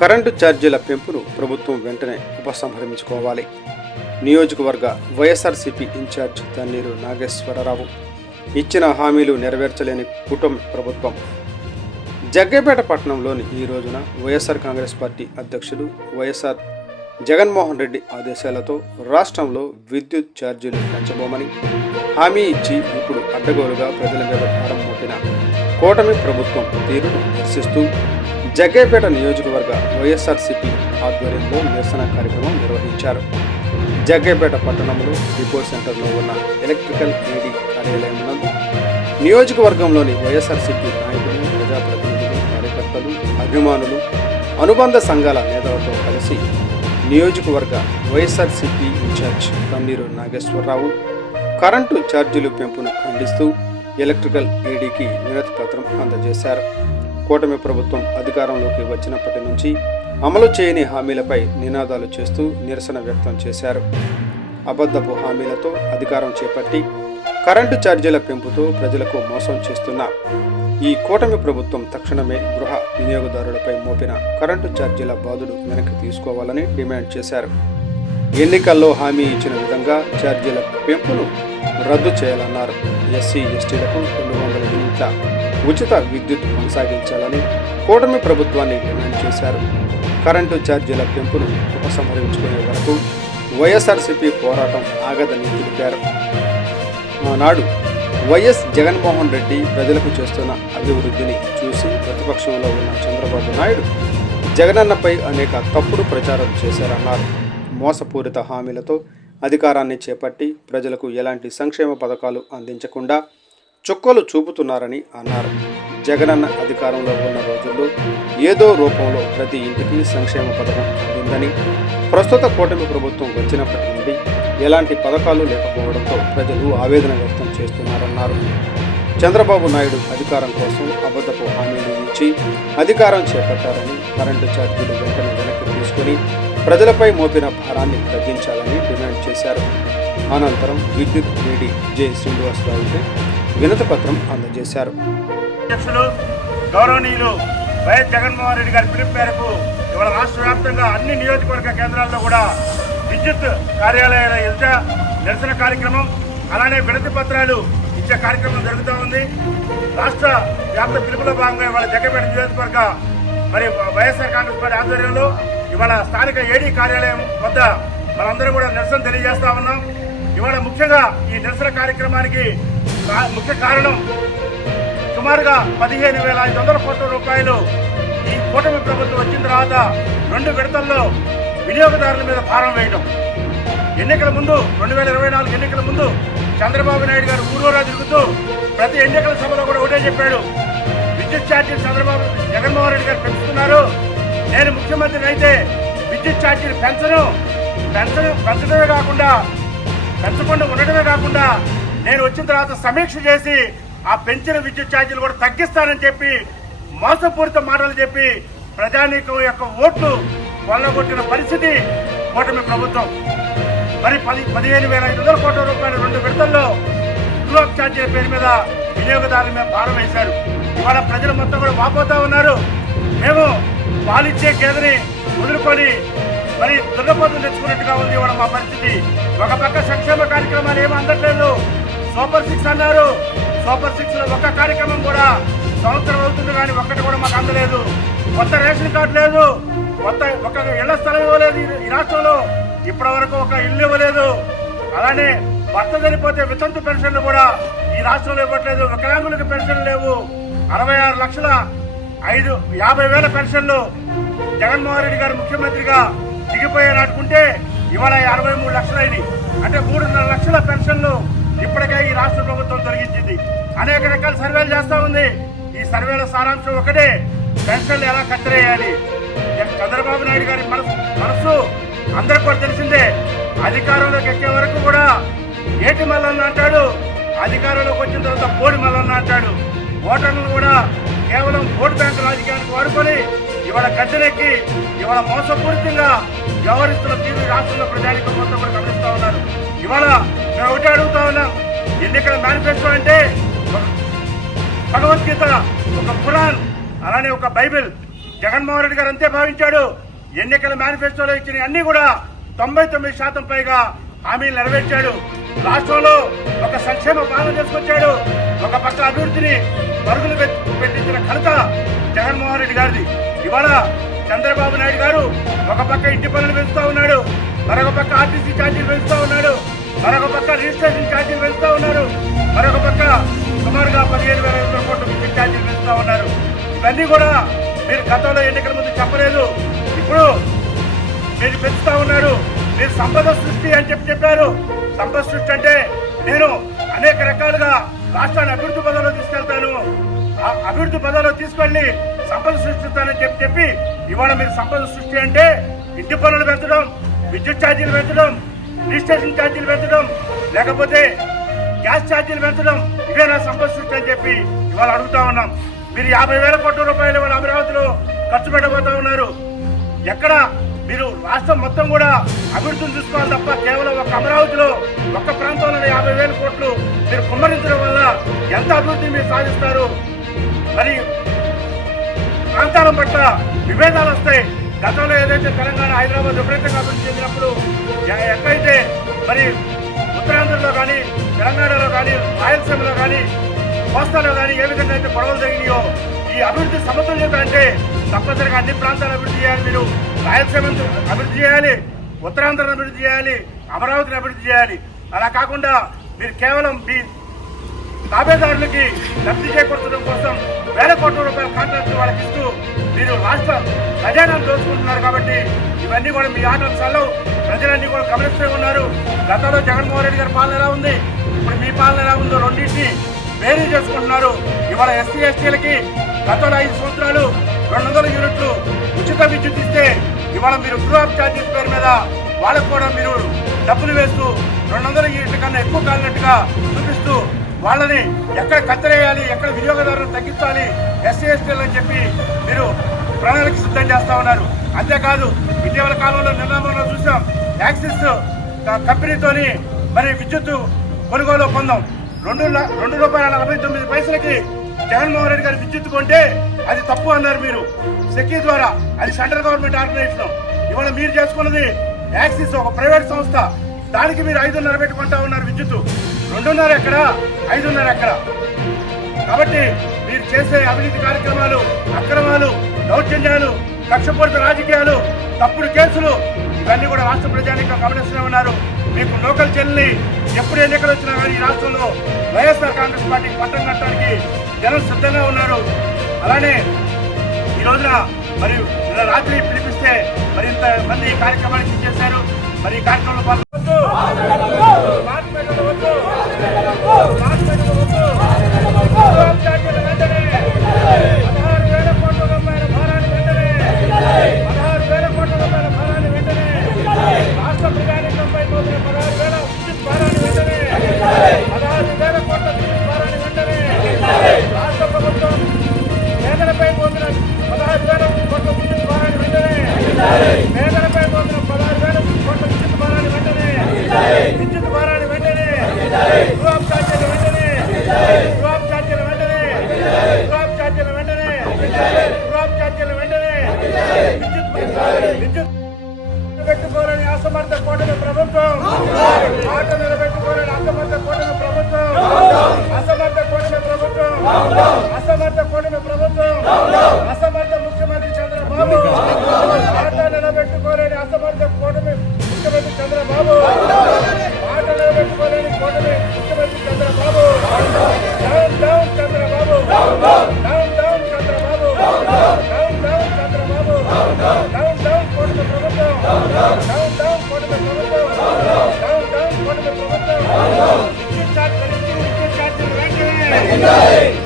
Current ఛార్జీల పెంపును ప్రభుత్వం వెంటనే ఉపసంహరించుకోవాలి. నియోజకవర్గ వైఎస్ఆర్సీపీ ఇన్ఛార్జ్ తన్నీరు నాగేశ్వరరావు ఇచ్చిన హామీలు నెరవేర్చలేని కూటమి ప్రభుత్వం. జగ్గైపేట పట్టణంలోని ఈ రోజున వైఎస్ఆర్ కాంగ్రెస్ పార్టీ అధ్యక్షుడు వైఎస్ఆర్ జగన్మోహన్ రెడ్డి ఆదేశాలతో రాష్ట్రంలో విద్యుత్ ఛార్జీలు పెంచబోమని హామీ ఇచ్చి ఇప్పుడు అడ్డగోలుగా ప్రజల మీద భారం మోపిన కూటమి ప్రభుత్వం తీరును నిరసిస్తూ జగ్గైపేట నియోజకవర్గ వైఎస్ఆర్సీపీ ఆధ్వర్యంలో నిరసన కార్యక్రమం నిర్వహించారు. జగ్గైపేట పట్టణంలో డిపో సెంటర్లో ఉన్న ఎలక్ట్రికల్ ఏడీ కార్యాలయం నందు నియోజకవర్గంలోని వైఎస్ఆర్సీపీ నాయకులు, ప్రజాప్రతినిధులు, కార్యకర్తలు, అభిమానులు, అనుబంధ సంఘాల నేతలతో కలిసి నియోజకవర్గ వైఎస్ఆర్సీపీ ఇన్ఛార్జ్ తన్నీరు నాగేశ్వరరావు కరెంటు ఛార్జీలు పెంపును ఖండిస్తూ ఎలక్ట్రికల్ ఏడీకి వినతి పత్రం అందజేశారు. కూటమి ప్రభుత్వం అధికారంలోకి వచ్చినప్పటి నుంచి అమలు చేయని హామీలపై నినాదాలు చేస్తూ నిరసన వ్యక్తం చేశారు. అబద్ధపు హామీలతో అధికారం చేపట్టి కరెంటు ఛార్జీల పెంపుతో ప్రజలకు మోసం చేస్తున్న ఈ కూటమి ప్రభుత్వం తక్షణమే గృహ వినియోగదారులపై మోపిన కరెంటు ఛార్జీల బాధుడు వెనక్కి తీసుకోవాలని డిమాండ్ చేశారు. ఎన్నికల్లో హామీ ఇచ్చిన విధంగా ఛార్జీల పెంపును రద్దు చేయాలన్నారు. ఎస్సీ ఎస్టీలకు 200 యూనిట్ల ఉచిత విద్యుత్ కొనసాగించాలని కూటమి ప్రభుత్వాన్ని డిమాండ్ చేశారు. కరెంటు ఛార్జీల పెంపును ఉపసంహరించుకునే వరకు వైఎస్ఆర్సీపీ పోరాటం ఆగదని తెలిపారు. ఆనాడు వైఎస్ జగన్మోహన్ రెడ్డి ప్రజలకు చేస్తున్న అభివృద్ధిని చూసి ప్రతిపక్షంలో ఉన్న చంద్రబాబు నాయుడు జగనన్నపై అనేక తప్పుడు ప్రచారం చేశారన్నారు. మోసపూరిత హామీలతో అధికారాన్ని చేపట్టి ప్రజలకు ఎలాంటి సంక్షేమ పథకాలు అందించకుండా చుక్కలు చూపుతున్నారని అన్నారు. జగనన్న అధికారంలో ఉన్న రోజుల్లో ఏదో రూపంలో ప్రతి ఇంటికి సంక్షేమ పథకం అందిందని, ప్రస్తుత కూటమి ప్రభుత్వం వచ్చినప్పటి నుండి ఎలాంటి పథకాలు లేకపోవడంతో ప్రజలు ఆవేదన వ్యక్తం చేస్తున్నారన్నారు. చంద్రబాబు నాయుడు అధికారం కోసం అబద్ధపు హామీలు ఇచ్చి అధికారం చేపట్టారని, కరెంటు ఛార్జీలు వెంటనే వెనక్కి తీసుకుని ప్రజలపై మోపిన భారాన్ని తగ్గించాలని డిమాండ్ చేశారు. అనంతరం విద్యుత్ ఏడీ జె శ్రీనివాసరావుకి వినతి పత్రం అందజేశారు. అధ్యక్షులు గౌరవనీయులు వైఎస్ జగన్మోహన్ రెడ్డి గారి పిలుపు మేరకు ఇవాళ రాష్ట్ర వ్యాప్తంగా అన్ని నియోజకవర్గ కేంద్రాల్లో కూడా విద్యుత్ కార్యాలయాల ఎదుట నిరసన కార్యక్రమం, అలానే వినతి పత్రాలు ఇచ్చే కార్యక్రమం జరుగుతూ ఉంది. రాష్ట్ర వ్యాప్త పిలుపులో భాగంగా ఇవాళ జగ్గైపేట నియోజకవర్గ మరి వైఎస్ఆర్ కాంగ్రెస్ పార్టీ ఆధ్వర్యంలో ఇవాళ స్థానిక ఏడీ కార్యాలయం వద్ద మనందరం కూడా నిరసన తెలియజేస్తా ఉన్నాం. ఇవాళ ముఖ్యంగా ఈ నిరసన కార్యక్రమానికి ముఖ్య కారణం సుమారుగా 15,500 కోట్ల రూపాయలు ఈ కూటమి ప్రభుత్వం వచ్చిన తర్వాత 2 విడతల్లో వినియోగదారుల మీద భారం వేయడం. ఎన్నికల ముందు 2024 ఎన్నికల ముందు చంద్రబాబు నాయుడు గారు ఊరూరా తిరుగుతూ ప్రతి ఎన్నికల సభలో కూడా ఒకటే చెప్పాడు, విద్యుత్ ఛార్జీలు జగన్మోహన్ రెడ్డి గారు పెంచుతున్నారు, నేను ముఖ్యమంత్రిని అయితే విద్యుత్ ఛార్జీలు పెంచడమే కాకుండా పెంచకుండా ఉండటమే కాకుండా నేను వచ్చిన తర్వాత సమీక్ష చేసి ఆ పెంచిన విద్యుత్ ఛార్జీలు కూడా తగ్గిస్తానని చెప్పి మోసపూరిత మాటలు చెప్పి ప్రజానీకం యొక్క ఓట్లు కొల్లగొట్టిన పరిస్థితి కూటమి ప్రభుత్వం. మరి 15,500 కోట్ల రూపాయలు 2 విడతల్లో ట్రూ-అప్ ఛార్జీల పేరు మీద వినియోగదారుల మీద భారం వేశారు. ఇవాళ ప్రజలు మొత్తం కూడా వాపోతా ఉన్నారు. మేము పాలిచ్చే గేదెని వదులుకొని మరి దున్నపోతులు తెచ్చుకున్నట్టుగా ఉంది ఇవాళ మా పరిస్థితి. ఒక పక్క సంక్షేమ కార్యక్రమాలు ఏమీ అందట్లేదు. సూపర్ 6 అన్నారు. సూపర్ 6 లో ఒక్క కార్యక్రమం కూడా సంవత్సరం అవుతుంది కానీ ఒక్కటి కూడా మాకు అందలేదు. కొత్త రేషన్ కార్డు లేదు, ఒక ఇళ్ల స్థలం ఇవ్వలేదు ఈ రాష్ట్రంలో, ఇప్పటి వరకు ఒక ఇల్లు ఇవ్వలేదు. అలానే భర్త చనిపోతే వితంతు పెన్షన్లు కూడా ఈ రాష్ట్రంలో ఇవ్వట్లేదు. వికలాంగులకు పెన్షన్లు లేవు. 66 లక్షల 50,000 పెన్షన్లు జగన్మోహన్ రెడ్డి గారు ముఖ్యమంత్రిగా దిగిపోయారనుకుంటే ఇవాళ 63 లక్షలైనవి. అంటే 3.5 లక్షల పెన్షన్లు ఇప్పటికే ఈ రాష్ట్ర ప్రభుత్వం తొలగించింది. అనేక రకాల సర్వేలు చేస్తూ ఉంది. ఈ సర్వేల సారాంశం ఒకటే, పెన్షన్లు ఎలా కత్తరేయాలి. చంద్రబాబు నాయుడు గారి మనసు అందరికి కూడా తెలిసిందే. అధికారంలోకి ఎక్కే వరకు కూడా ఏటి మల్లన్న అంటాడు, అధికారంలోకి వచ్చిన తర్వాత బోడి మల్లన్న అంటాడు. ఓటర్లను కూడా కేవలం ఓటు బ్యాంకు రాజకీయానికి వాడుకొని ఇవాళ గద్దెనెక్కి ఇవాళ మోసపూరితంగా వ్యవహరిస్తున్న తీరు రాష్ట్రంలో ప్రజానికం మొత్తం కూడా గమనిస్తూ ఉన్నారు. ఇవాళ మేము ఒకటే అడుగుతా ఉన్నాం, ఎన్నికల మేనిఫెస్టో అంటే భగవద్గీత, ఒక ఖురాన్, అలానే ఒక బైబిల్, జగన్మోహన్ రెడ్డి గారు అంతే భావించాడు. ఎన్నికల మేనిఫెస్టోలో ఇచ్చిన అన్ని కూడా 99% పైగా హామీలు నెరవేర్చాడు. రాష్ట్రంలో ఒక సంక్షేమ పాలన తీసుకొచ్చాడు. ఒక పక్క అభివృద్ధిని పరుగులు పెట్టించిన ఘనత జగన్మోహన్ రెడ్డి గారిది. ఇవాళ చంద్రబాబు నాయుడు గారు ఒక పక్క ఇంటి పనులు పెంచుతా ఉన్నాడు, మరొక పక్క ఆర్టీసీ ఛార్జీలు పెంచుతా ఉన్నాడు, మరొక పక్క రిజిస్ట్రేషన్ ఛార్జీలు పెంచుతా ఉన్నారు, మరొక పక్క సుమారుగా 15,500 కోట్ల విద్యుత్ ఛార్జీలు పెంచుతా ఉన్నారు. ఇవన్నీ కూడా మీరు గతంలో ఎన్నికల ముందు చెప్పలేదు, ఇప్పుడు మీరు పెంచుతా ఉన్నారు. మీరు సంపద సృష్టి అని చెప్పారు. సంపద సృష్టి అంటే నేను అనేక రకాలుగా రాష్ట్రాన్ని అభివృద్ధి పదంలో తీసుకెళ్తాను, ఆ అభివృద్ధి పదంలో తీసుకెళ్లి సంపద సృష్టిస్తానని చెప్పి ఇవాళ మీరు సంపద సృష్టి అంటే ఇంటి పనులు పెంచడం, విద్యుత్ ఛార్జీలు పెంచడం, రిజిస్ట్రేషన్ ఛార్జీలు పెంచడం, లేకపోతే గ్యాస్ ఛార్జీలు పెంచడం, ఇవే నా సంపద సృష్టి అని చెప్పి ఇవాళ అడుగుతా ఉన్నాం. మీరు 50,000 కోట్ల రూపాయలు ఇవాళ అమరావతిలో ఖర్చు పెట్టబోతా ఉన్నారు. ఎక్కడ మీరు రాష్ట్రం మొత్తం కూడా అభివృద్ధిని చూసుకోవాలి తప్ప కేవలం ఒక అమరావతిలో ఒక్క ప్రాంతంలో 50,000 కోట్లు మీరు కుమ్మరించడం వల్ల ఎంత అభివృద్ధిని మీరు సాధిస్తారు? మరి ప్రాంతాల పట్ల విభేదాలు వస్తాయి. గతంలో ఏదైతే తెలంగాణ, హైదరాబాద్ విపరీతంగా అభివృద్ధి చెందినప్పుడు ఎక్కడైతే మరి ఉత్తరాంధ్రలో కానీ, తెలంగాణలో కానీ, రాయలసీమలో కానీ, కోస్తాలో కానీ ఏ విధంగా అయితే గొడవలు జరిగినాయో ఈ అభివృద్ధి సమతుల్యత అంటే తప్పనిసరిగా అన్ని ప్రాంతాలు అభివృద్ధి చేయాలి. మీరు రాయలసీమ అభివృద్ధి చేయాలి, ఉత్తరాంధ్రను అభివృద్ధి చేయాలి, అమరావతిని అభివృద్ధి చేయాలి. అలా కాకుండా మీరు కేవలం మీ తాబేదారులకి లబ్ధి చేకూర్చడం కోసం వేల కోట్ల రూపాయల కాంట్రాక్ట్ వాళ్ళకి ఇస్తూ మీరు రాష్ట్ర ఖజానాను దోచుకుంటున్నారు. కాబట్టి ఇవన్నీ కూడా మీ ఆటలు చల్లవు, ప్రజలన్నీ కూడా గమనిస్తూ ఉన్నారు. గతంలో జగన్మోహన్ రెడ్డి గారి పాలన ఎలా ఉంది, ఇప్పుడు మీ పాలన ఎలా ఉందో రెండింటిని వేరీ చేసుకుంటున్నారు. ఇవాళ ఎస్సీ ఎస్టీలకి గతంలో 5 సంవత్సరాలు 200 యూనిట్లు ఉచిత విద్యుత్ ఇస్తే ఇవాళ మీరు ఫ్రీ ఆఫ్ ఛార్జెస్ పేరు మీద వాళ్ళకు కూడా మీరు డబ్బులు వేస్తూ 200 యూనిట్ల కన్నా ఎక్కువ కాలినట్టుగా చూపిస్తూ వాళ్ళని ఎక్కడ కత్తరేయాలి, ఎక్కడ వినియోగదారులను తగ్గించాలి ఎస్సీ ఎస్టీలు అని చెప్పి మీరు ప్రణాళిక సిద్ధం చేస్తా ఉన్నారు. అంతేకాదు ఇటీవల కాలంలో నిర్ణయంలో చూసాం, యాక్సిస్ కంపెనీతోని మరి విద్యుత్ కొనుగోలు ఒప్పందం ₹2.49 జగన్మోహన్ రెడ్డి గారి విద్యుత్ కొంటే అది తప్పు అన్నారు మీరు. సెకీ ద్వారా అది సెంట్రల్ గవర్నమెంట్ ఆర్గనైజేషన్. ఇవాళ మీరు చేసుకున్నది యాక్సిస్ ఒక ప్రైవేట్ సంస్థ, దానికి మీరు 5.5 పెట్టుకుంటా ఉన్నారు విద్యుత్. 2.5 ఎక్కడ, 5.5 ఎక్కడ? కాబట్టి మీరు చేసే అవినీతి కార్యక్రమాలు, అక్రమాలు, దౌర్జన్యాలు, కక్షపూరిత రాజకీయాలు, తప్పుడు కేసులు ఇవన్నీ కూడా రాష్ట్ర ప్రజానీకం గమనిస్తూనే ఉన్నారు. మీకు లోకల్ చెల్లి ఎప్పుడు ఎన్నికలు వచ్చినా కానీ ఈ రాష్ట్రంలో వైఎస్ఆర్ కాంగ్రెస్ పార్టీకి పట్టం కట్టడానికి జనం సిద్ధంగా ఉన్నారు. అలానే ఈ రోజున మరి రాత్రి పిలిపిస్తే మరి ఇంత మంది ఈ కార్యక్రమానికి ఇచ్చేశారు. మరి ఈ కార్యక్రమంలో పాల్గొనవద్దు, వెంటనే 16,000 కోట్ల రూపాయల భారాన్ని వెంటనే 16,000 కోట్ల రూపాయల భారాన్ని వెంటనే రాష్ట్ర ప్రజానీకంపై మోపిన 16,000 విద్యుత్ భారాన్ని వెంటనే 16,000 కోట్ల విద్యుత్ భారాన్ని వెంటనే రాష్ట్ర ప్రభుత్వం పేదలపై మోపిన 16,000 కోట్ల విద్యుత్ భారాన్ని వెంటనే పేదలపై మోపిన 16,000 కోట్ల విద్యుత్ భారాన్ని వెంటనే విద్యుత్ భారాన్ని వెంటనే రూపాయల ఛార్జీలు వెంటనే రూపాయల ఛార్జీలు వెంటనే రూపాయల ఛార్జీలు వెంటనే రూపాయల ఛార్జీలు వెంటనే విద్యుత్ నిలబెట్టుకోలేని అసమర్థ కూటమి ప్రభుత్వం, మాట నిలబెట్టుకోలేని అసమర్థ కూటమి ప్రభుత్వం, అసమర్థ కూటమి ప్రభుత్వం, అసమర్థ కూటమి ప్రభుత్వం, అసమర్థ ముఖ్యమంత్రి చంద్రబాబు, మాట నిలబెట్టుకోలేని అసమర్థ కూటమి ముఖ్యమంత్రి చంద్రబాబు, మాట నిలబెట్టుకోలేని కూటమి ముఖ్యమంత్రి Chandrababu, down down Chandrababu, down down Chandrababu, down down Chandrababu, down down కూటమి ప్రభుత్వం, డౌన్ డౌన్ కూటమి ప్రభుత్వం, డౌన్ డౌన్ కూటమి ప్రభుత్వం. విద్యుత్ ఛార్జీలు వెంటనే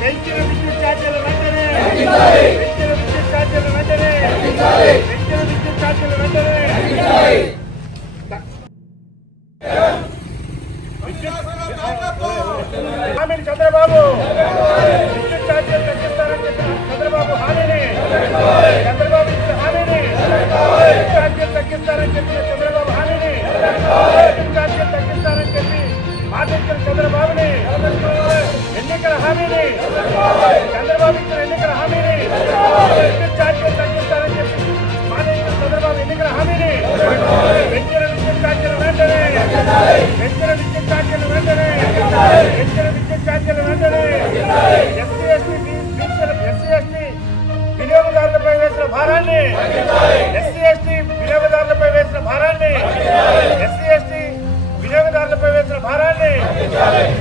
పెంచిన విద్యుత్ ఛార్జీలు వెంటనే పెంచిన విద్యుత్ ఛార్జీలు వెంటనే పెంచిన విద్యుత్ ఛార్జీలు వెంటనే హామీని చంద్రబాబు విద్యుత్ ఛార్జీలు తగ్గిస్తారని చెప్పిన చంద్రబాబు హామీని చంద్రబాబు ఇచ్చిన హామీని విద్యుత్ ఛార్జీలు తగ్గిస్తారని చెప్పిన చంద్రబాబు హామీని విద్యుత్ ఛార్జీలు తగ్గిస్తారని చెప్పి మాట ఇచ్చిన చంద్రబాబుని ఎన్నికల హామీని చంద్రబాబు ఇచ్చిన ఎన్నికల హామీని విద్యుత్ ఛార్జీలు తగ్గి పెంచిన విద్యుత్ ఛార్జీలు వెంటనే పెంచిన విద్యుత్ ఛార్జీలు వెంటనే ఎస్సీ ఎస్టీ వినియోగదారులపై వేసిన భారాన్ని